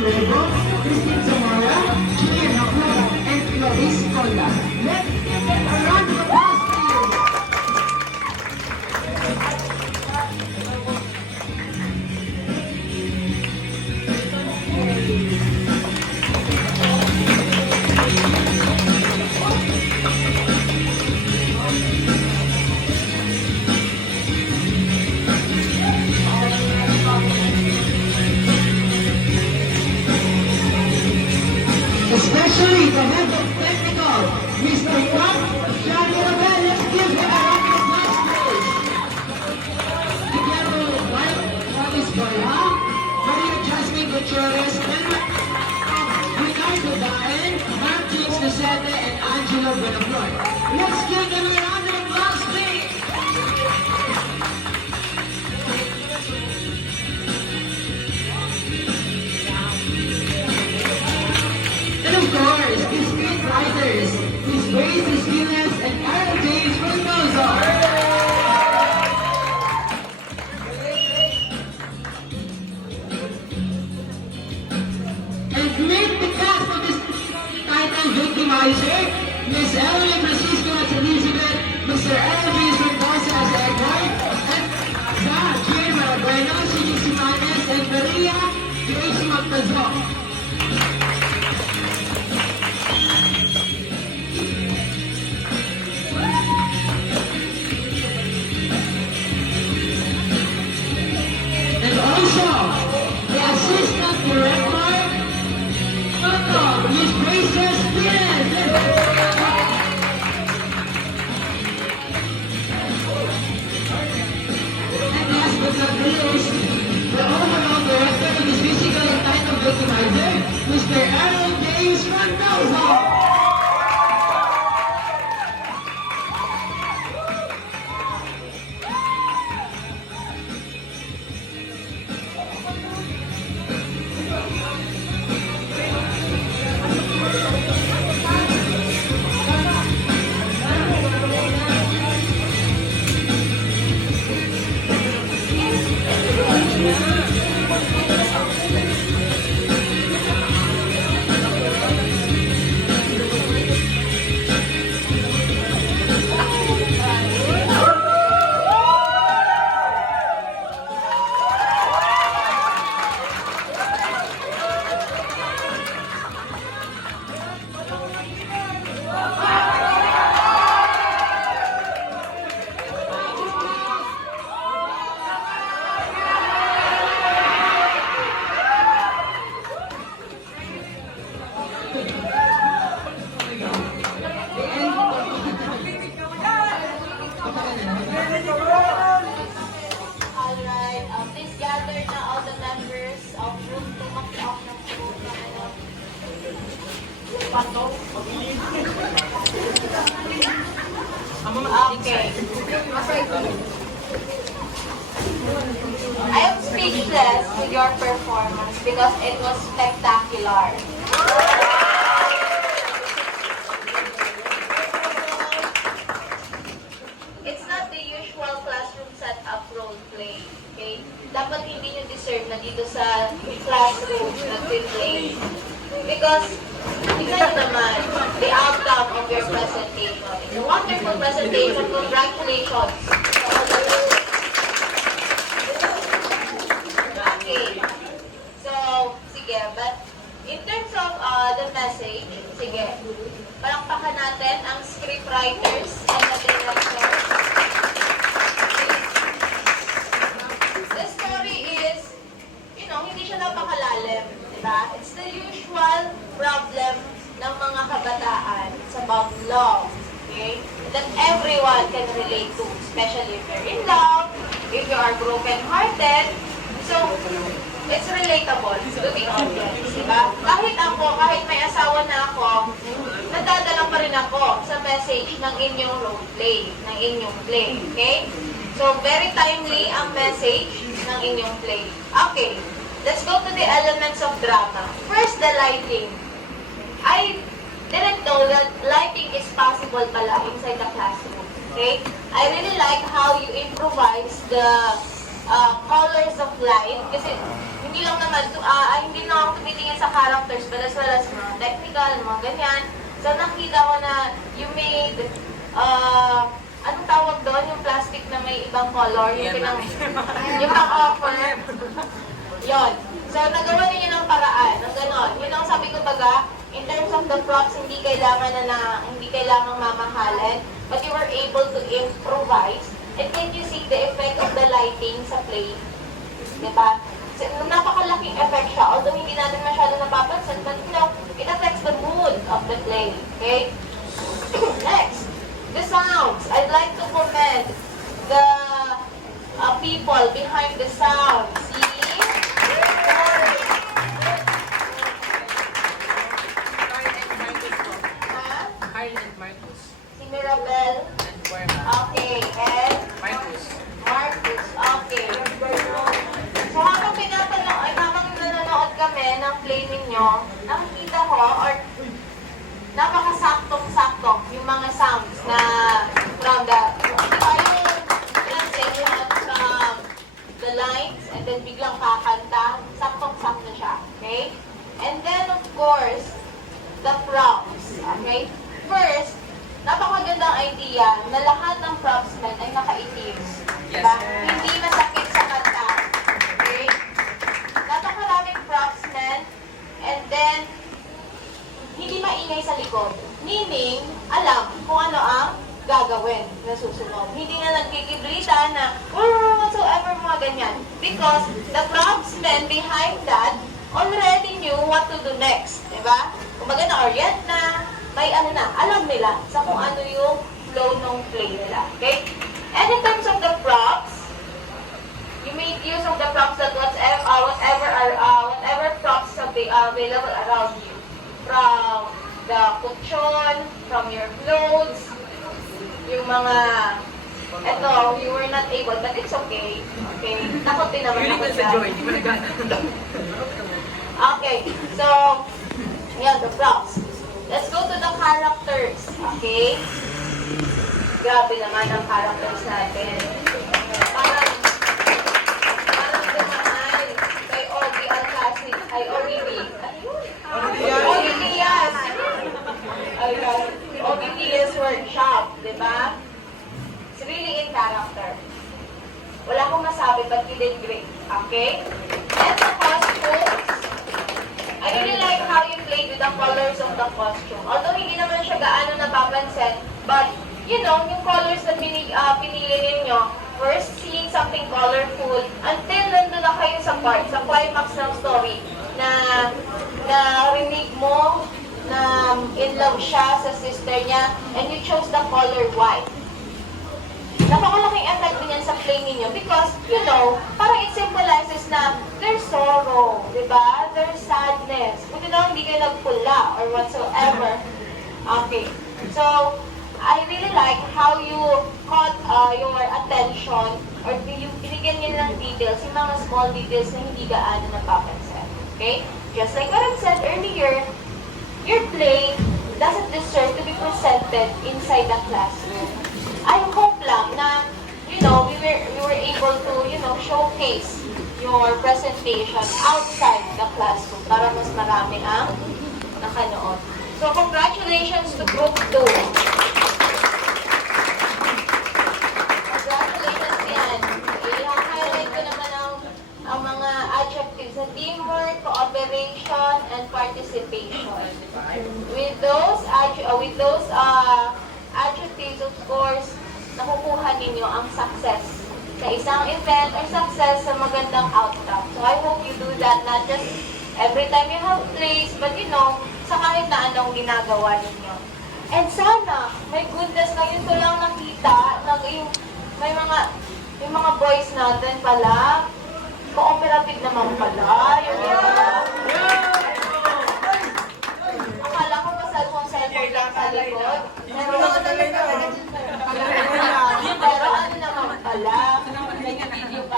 Luego, Christine Zamora, Julian Haklo, and Clarice Conda. Let's give them a round of applause, please. Especially the head of technical, Mr. Juan Johnny Rabel. Let's give him a round of applause, please. Together with Travis Boya, Maria Jasmine Gutierrez, and Ricardo Daen, Martins Lucete, and Angelo Benaflor. Let's give them a round of applause, please. And of course, the screenwriters, Miss Grace Esquinas and Aaron James Mendoza. And to make the cast of this title victimizer, Miss Evelyn Francisco as Elizabeth, Mr. Aaron James Mendoza as Edward, and Gian Marabueno, Shigi Simanes, and Maria Grace Magpazok. And also, the assistant director, Miss Grace Esquinas. And last but not least, the overall director of this musical and title victimizer, Mr. Aaron James Mendoza. Alright, please gather na all the members of room to mag-off ng pato. Okay. I am speechless with your performance because it was spectacular. It's not the usual classroom setup role play, okay? Dapat hindi nyo deserve na dito sa classroom nag-play. Because, tignan nyo naman, the outcome of your presentation. It's a wonderful presentation. Congratulations. Okay. So, sige, but in terms of the message, sige, palakpakan natin ang scriptwriters and the directors. The story is, hindi siya napakalalim, diba? It's the usual problem ng mga kabataan. It's about love, okay? That everyone can relate to, especially if you're in love, if you are broken-hearted. So, it's relatable to the audience, diba? Kahit may asawa na ako, nadadala pa rin ako sa message ng inyong role play, ng inyong play, okay? So, very timely ang message ng inyong play. Okay, let's go to the elements of drama. First, the lighting. I didn't know that lighting is possible pala inside the classroom, okay? I really like how you improvise the colors of light kasi hindi lang ako tumitingin characters, but as well as mga technical, mga ganyan. So nakita ko na you made, anong tawag doon? Yung plastic na may ibang color, yung yung pang-offer. Yon. So nagawa ninyo ng paraan, ng ganon. Yun ang sabi ko baga, in terms of the props, hindi kailangan hindi kailangan mamahalin, but you were able to improvise. And can you see the effect of the lighting sa play? Diba? So, napakalaking effect siya, although hindi natin masyado napapansin, but you know, it affects the mood of the play. Okay? Next, the sounds. I'd like to commend the people behind the sound. See? Harley and Marcus. Si Mirabel. And Cuerva. Okay. And Marcus. Marcus. Okay. So habang habang nanonood kami ng play ninyo, nakikita ko, or napakasaktong-sakto yung mga sounds na from the, yung transition from the lines, and then biglang kakanta, saktong-sakto siya. Okay? And then, of course, the props. Okay? First, napakagandang idea na lahat ng propsmen ay nakaitim. Diba? Hindi masakit sa mata. Okay? Napakaraming propsmen, and then, hindi maingay sa likod. Meaning, alam kung ano ang gagawin na susunod. Hindi na nagkikiblita na, whatsoever, mga ganyan. Because the propsmen behind that already knew what to do next. Diba? Kumbaga na-orient na, may ano na, alam nila sa kung ano yung flow ng play nila. Okay? And in terms of the props, you make use of the props that whatever props are available around you. From the kutsyon, from your clothes, yung mga, eto, you were not able, but it's okay. Okay? Takot din naman ako Sa Joy, di ba nagana? Okay, so, yeah, the props. Let's go to the characters, okay? Grabe naman ang characters natin. Parang dumaan kay Ogie Alcacid, ay Ogie Ogie Diaz. Ayun, Ogie Diaz workshop, di ba? It's really in character. Wala akong masabi, but you did great, okay? And the costumes, I really like how you played with the colors of the costume. Although hindi naman siya gaano napapansin, but you know, yung colors na pinili ninyo, first seeing something colorful, until nandun na kayo sa part, sa climax ng story, na rinig mo na in love siya sa sister niya, and you chose the color white. Napakalaking effect din yan sa play ninyo because, you know, parang it symbolizes na there's sorrow, di ba? There's sadness. Buti na hindi kayo nagpula or whatsoever. Okay. So, I really like how you caught your attention or yung binigyan niyo ng details, yung mga small details na hindi gaano napapansin. Okay? Just like what I said earlier, your play doesn't deserve to be presented inside the classroom. I hope lang na, you know, we were able to, you know, showcase your presentation outside the classroom para mas marami ang nakanood. So, congratulations to Group 2. Congratulations yan. I-highlight ko naman ang mga adjectives na teamwork, cooperation, and participation. With those adjectives, of course, nakukuha ninyo ang success sa isang event or success sa magandang outcome. So I hope you do that not just every time you have plays, but you know, sa kahit na anong ginagawa ninyo. And sana, my goodness, ngayon ko lang nakita, may mga boys natin pala, cooperative naman pala, yung